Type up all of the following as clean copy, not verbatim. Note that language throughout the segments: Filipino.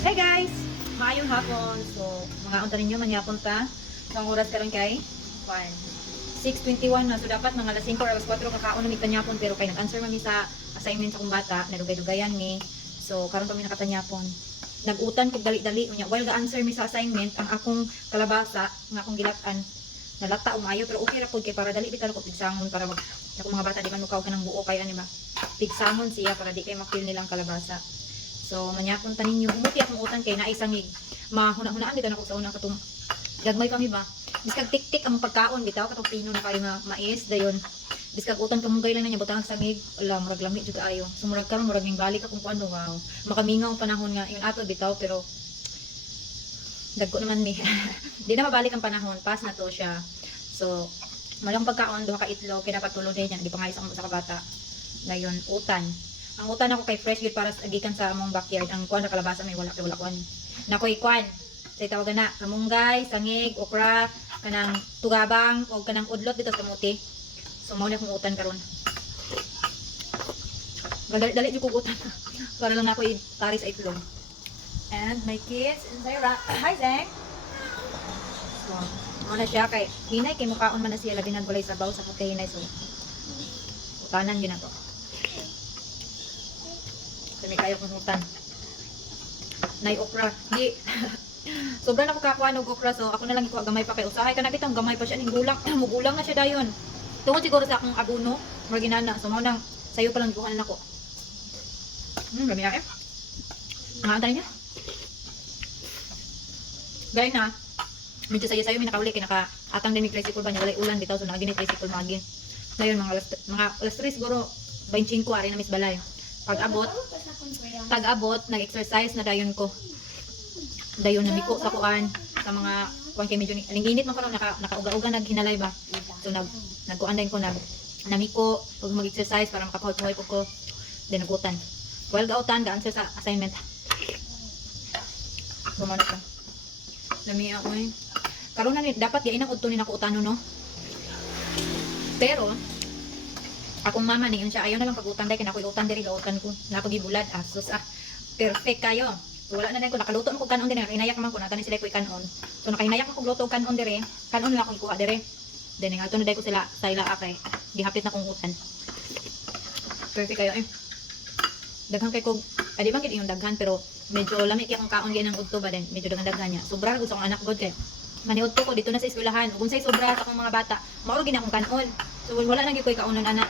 Hey guys! Maayong hapon. So, mga unta ninyo mangyapon ta. Ang oras karon kay 6:21 na. So, dapat mga alas 5 or alas 4 kakaon na mi tanyapon pero kay nag-answer mami sa assignment sa akong bata, nadugay-dugayan mi. So, karon kami nakatanyapon. Nag-utan kog dali-dali unya. While ga-answer mi sa assignment, ang akong kalabasa nga akong gilatan nalata umayo pero okay ra pud kay para dali bitan ko pigsangon para akong mga bata di man mukaw kanang buo kay ani ba. Pigsangon siya para di kay ma-feel nilang kalabasa. So, manyapon ta ninyo. Umuti akong utang kay naisangig. Mahuna-hunaan bitaw nako sa una katong gagmay kami ba. Biskag tik-tik ang pagkaon bitaw katong pino na kayo nga mais dayon. Biskag utang kamunggay lang na niya butang sangig. Ala, murag lami jud kaayo. So murag karon murag ning balik akong kuano wow. Makamingaw ang panahon nga yun ato bitaw pero dagko naman mi. Di na mabalik ang panahon. Pass na to siya. So, malang pagkaon duha ka itlog kay dapat tulod din yan. Di pa nga isang sa kabata. Ngayon, utan. Ang utan ako kay fresh good para gikan sa among backyard. Ang kuan sa kalabasa may wala kuan. Nakoy kuan. Say tawagan na kamunggay, sangig, okra, kanang tugabang o kanang udlot dito sa kamuti. So mao na akong utan karon. Dali jud kog utan. Para lang ako i-tari sa itlog. And my kids and Zaira. Hi Zeng. So, mao na siya kay hinay kay mukaon man na siya labi nagulay sa baw sa pagkahinay so. Utanan gyud nato. Kami kayo kong hutan. Nay okra. Di. Sobra na ko kakuha ng okra. So, ako na lang ikuha gamay pa kay usahay ka na bitang gamay pa siya. Ning gulang. Mugulang na siya dayon. Tungod siguro sa akong abuno. Marginana. So, mo nang sayo pa lang ikuha na ako. Gami na eh. Nakantay niya. Gaya na. Medyo sayo-sayo may nakauli. Kinaka-atang din may tricycle ba niya. Walay ulan bitaw. So, nakagin yung tricycle magin. Ngayon, mga alas 3 siguro. 25 ari na Miss Balay. Pag-abot, nag-exercise na dayon ko. Dayon na miko sa kuan sa mga kuan kay medyo linginit man karon nakauga-uga naghinalay ba. So nagkuan din ko namiko pag mag-exercise para makapahuhay ko then nagutan. While gautan ga-answer sa assignment. Sumana ka. Lami ako eh. Karon na dapat yain ang udto ni nako utano no. Pero akong mama ni siya ayaw na lang pag-utang dahil kinakoy utang diri gautan ko napagibulad asos perfect kayo so, wala na din ko nakaluto mo kog kanon diri nakahinayak man ko natanin sila koy kanon so nakahinayak ko kog luto kanon diri kanon lang akong ikuha diri then nga ato na dai ko sila sa ila kay gihapit na kong utan perfect kayo eh daghan kay kog adi bang gid yung daghan pero medyo lami kay akong kaon gyud ng udto ba din medyo daghan niya sobra gusto kong anak god kay maniud ko dito na sa eskwelahan ug unsay sobra sa akong mga bata mao gid akong kanon so wala na gyud koy kaonon anak.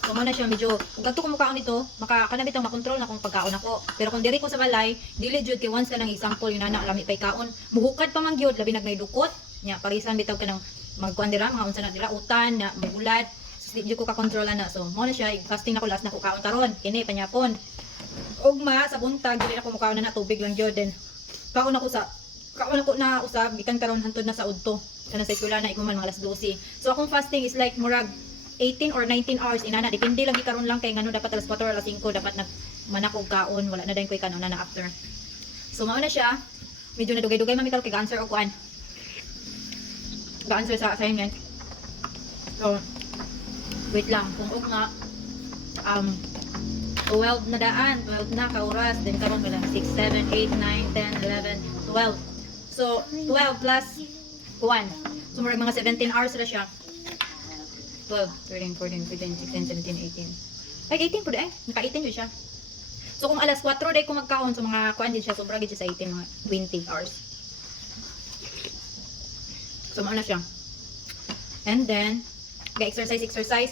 So mo na siya medyo gadto ko mukhaon nito makakanabit ang makontrol na kung pagkaon ako pero kung diri ko sa balay dili jud kay once ka nang example yung anak lami pay kaon muhukad pa man gyud labi nagnay dukot nya parisan bitaw ka nang magkuan dira mga unsa na dira utan na magulad so di jud ko ka kontrol na so mo na siya fasting ako last na ko kaon karon kini panyapon ugma sa buntag dili na ko mukhaon na tubig lang jud then kaon ako na usab gikan karon hantod na sa udto kana sa eskwela na iguman mga alas 12 so akong fasting is like murag 18 or 19 hours inana depende lagi karon lang kay ngano dapat alas 4 or alas 5 dapat manakog kaon wala na dayon koy kanon na after so mao na siya medyo nadugay-dugay mamitaw kay answer og kuan ga-answer sa assignment so wait lang kung og nga 12 na daan 12 na ka oras then karon wala 6 7 8 9 10 11 12 so 12 plus 1 so murag mga 17 hours ra siya 12, 13, 14, 15, 16, 17, 18. Ay, 18 po dahil. Naka-18 yun siya. So, kung alas 4 dahil kung magkaon, so mga kuan din siya, sobra din siya sa 18, mga 20 hours. So, mauna siya. And then, ga-exercise.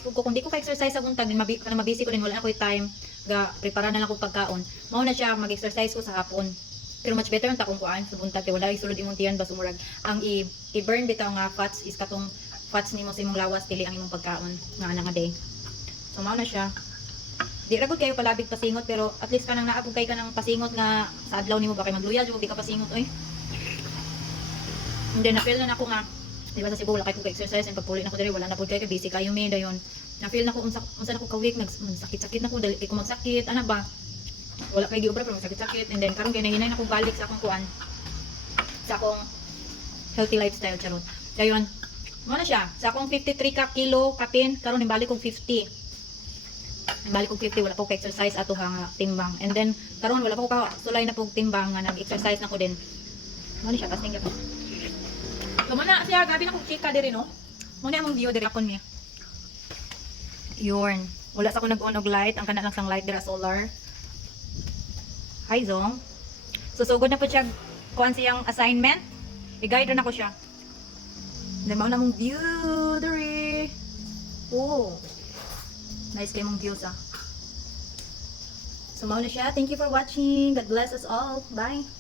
Kung di ko ka-exercise sa buntag, mabisi ko din, wala na ko yung time, prepara na lang ko pagkaon. Mauna siya, mag-exercise ko sa hapon. Pero much better ang takong kuan sa buntag, kaya wala isulod imong tiyan, basta murag. Ang i-burn bitaw nga fats is katong fats nimo sa imong lawas dili ang imong pagkaon nga ana nga day. So mao na siya. Di ra gud kayo palabig pasingot pero at least kanang naabog kay kanang pasingot nga sa adlaw nimo ba kay magluya jud di ka pasingot oy. And then na-feel na nako nga di ba sa Cebu wala kay kog exercise and pagpuli na ko diri wala na pud kay busy kayo mi dayon. Na-feel na ko unsa na ko ka-week nagsakit-sakit na ko dali kay ko magsakit ana ba. Wala kay giobra pero magsakit-sakit and then karon kay nahinay na ko balik sa akong kuan sa akong healthy lifestyle charot. Dayon mo na siya. Sa akong 53 ka kilo kapin, karon ibalik kong 50. balik og 50 wala po ka exercise ato nga timbang. And then karon wala pa ko ka sulay na pog timbang nga nag-exercise na ko din. Mo ni siya kasing gyud. So muna siya gabi na kog chika diri no. Mo ni among view diri akon mi. Yorn. Wala sa ko nag-on og light, ang kana lang sang light dira solar. Hi Zong. So sugod na po siya kuan siyang assignment. I-guide na ko siya. Then mao na mong view diri. Oh. Nice kay mong views ah. So mao na siya. Thank you for watching. God bless us all. Bye.